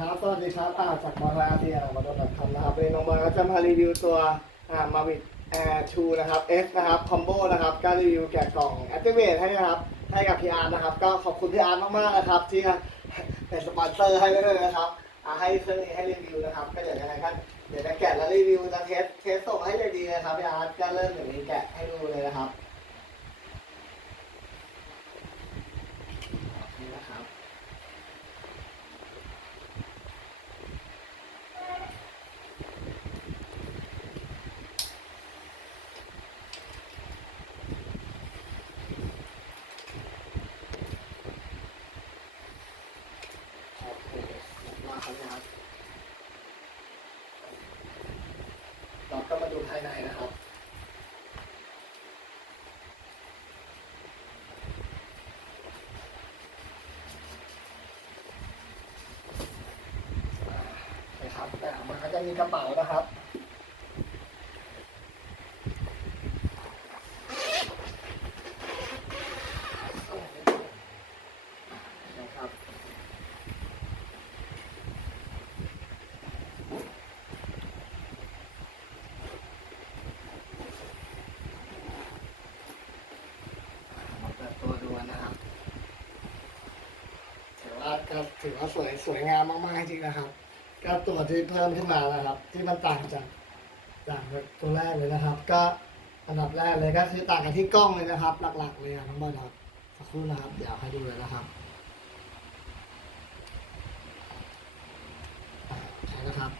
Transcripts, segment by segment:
ครับสวัสดีครับอ่าจากบอลอาเซียมาโดนคำนะครับเป็นน้องบอลก็จะมารีวิวตัวอ่ามาวิดแอร์ชูนะครับ S นะครับคอมโบนะครับก็รีวิวแกะกล่อง Activate ให้นะครับให้กับพี่อาร์ตนะครับ ก็ขอบคุณพี่อาร์ตมากๆนะครับ ที่เป็นสปอนเซอร์ให้ด้วยนะครับอ่าให้เครื่องนี้ให้รีวิวนะครับ ก็เดี๋ยวยังไงกันเดี๋ยวจะแกะแล้วรีวิวจะเทสเทสส่งให้เลยดีนะครับพี่อาร์ตก็เริ่มอย่างนี้แกะให้ดูเลยนะครับนี่นะครับ โอเคมาครับนะครับเราก็มายในนะครับนะครับแต่มันก็จะมีกระเป๋านะครับ เปิดตัวดูนะครับถือว่าก็ ถือว่าสวยสวยงามมากๆจริงนะครับ ก็ตัวที่เพิ่มขึ้นมานะครับ ที่มันต่างจากจากตัวแรกเลยนะครับ ก็อันดับแรกเลยก็คือต่างกันที่กล้องเลยนะครับ หลักๆเลยอะน้องบอลครับสักครู่นะครับเดี๋ยวให้ดูเลยนะครับใช่นะครับ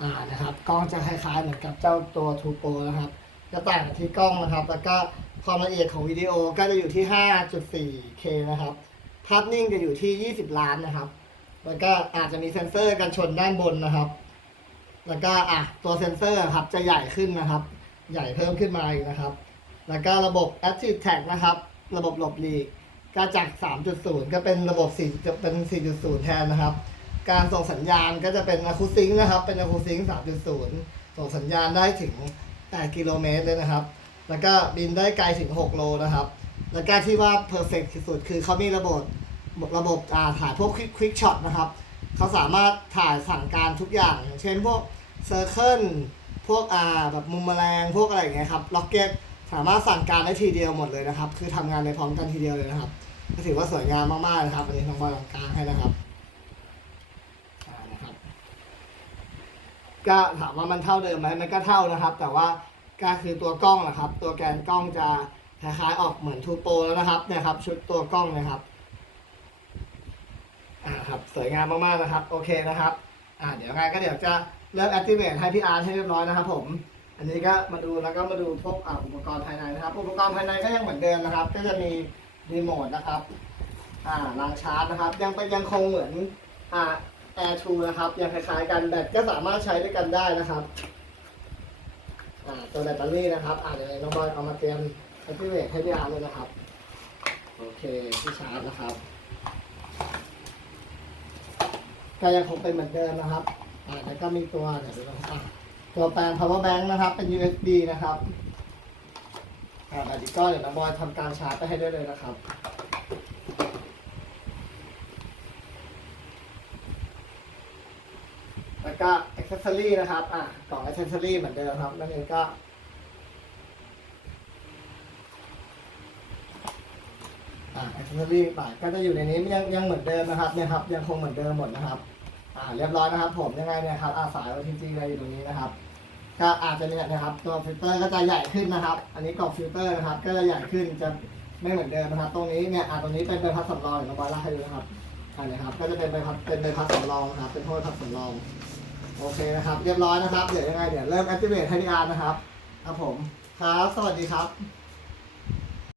อ่านะครับ กล้องจะคล้ายๆเหมือนกับเจ้าตัวทูโปนะครับจะต่างกันที่กล้องนะครับ แล้วก็ความละเอียดของวิดีโอก็จะอยู่ที่ 5.4K นะครับ ภาพนิ่งจะอยู่ที่ 20 ล้านนะครับ แล้วก็อาจจะมีเซ็นเซอร์กันชนด้านบนนะครับ แล้วก็อะตัวเซ็นเซอร์ครับจะใหญ่ขึ้นนะครับ ใหญ่เพิ่มขึ้นมาอีกนะครับ แล้วก็ระบบ Active Tag นะครับ ระบบหลบหลีกก็จาก 3.0 ก็เป็นระบบ 4 จะเป็น 4.0 แทนนะครับ การส่งสัญญาณก็จะเป็น Acoustic นะครับ เป็น Acoustic 3.0 ส่งสัญญาณได้ถึง 8 กิโลเมตรเลยนะครับ แล้วก็บินได้ไกลถึง 6 โลนะครับ แล้วก็ที่ว่า perfect ที่สุดคือเขามีระบบ ระบบอ่าถ่ายพวก quick quick shot นะครับ เขาสามารถถ่ายสั่งการทุกอย่าง อย่างเช่นพวก circle พวกอ่าแบบมุมแมลงพวกอะไรอย่างเงี้ยครับ rocket สามารถสั่งการได้ทีเดียวหมดเลยนะครับ คือทำงานในพร้อมกันทีเดียวเลยนะครับก็ถือว่าสวยงามมากๆนะครับอันนี้น้องบอลกลางให้นะครับนะครับ ก็ถามว่ามันเท่าเดิมไหมมันก็เท่านะครับ แต่ว่าก็คือตัวกล้องนะครับ ตัวแกนกล้องจะคล้ายๆออกเหมือนทูโปแล้วนะครับเนี่ยครับชุดตัวกล้องนะครับ อ่าครับสวยงามมากๆนะครับ โอเคนะครับอ่าเดี๋ยวไงก็เดี๋ยวจะเริ่ม activate ให้พี่อาร์ตให้เรียบร้อยนะครับ ผม อันนี้ก็มาดูแล้วก็มาดูพวกอ่าอุปกรณ์ภายในนะครับ อุปกรณ์ภายในก็ยังเหมือนเดิมนะครับ ก็จะมีรีโมทนะครับอ่ารางชาร์จนะครับ ยังเป็นยังคงเหมือนอ่า Air 2นะครับยังคล้ายๆกันแบตก็สามารถใช้ด้วยกันได้นะครับอ่าตัวแบตเตอรี่นะครับอ่าเดี๋ยวน้องบอยเอามาเตรียมแอคทีเวทให้พี่อาร์เลยนะครับ โอเคที่ชาร์จนะครับ ก็ยังคงเป็นเหมือนเดิมนะครับอ่าแล้วก็มีตัวเดี๋ยวดูนะครับอะตัวแปลง power bank นะครับ เป็น USB นะครับอ่าดี๋ยวก็เดี๋ยวน้องบอยทำการชาร์จไปให้ด้วยเลยนะครับ แล้วก็อ็อกรี่นะครับ อะกล่องอ็อกรี่เหมือนเดิมครับนั่นเองก็ อ่าอ็อกเซอรี่บาทก็จะอยู่ในนี้ยังยังเหมือนเดิมนะครับเนี่ยครับยังคงเหมือนเดิมหมดนะครับอ่าเรียบร้อยนะครับผมยังไงเนี่ยครับอาสาย OTG อะไรอยู่ตรงนี้นะครับก็อาจจะเนี่ยนะครับตัวฟิลเตอร์ก็จะใหญ่ขึ้นนะครับ อันนี้กล่องฟิลเตอร์นะครับ ก็จะใหญ่ขึ้นจะไม่เหมือนเดิมนะครับ ตรงนี้เนี่ยอ่าตรงนี้เป็นใบพัดสำรองเดี๋ยวเราบอยล่าให้ดูนะครับอ่านะครับก็จะเป็นใบพัดเป็นใบพัดสำรองนะครับเป็นโทษพัดสำรองโอเคนะครับ เรียบร้อยนะครับ เดี๋ยวยังไงเดี๋ยวเริ่ม activate ให้พี่อาร์นะครับครับผมครับสวัสดีครับ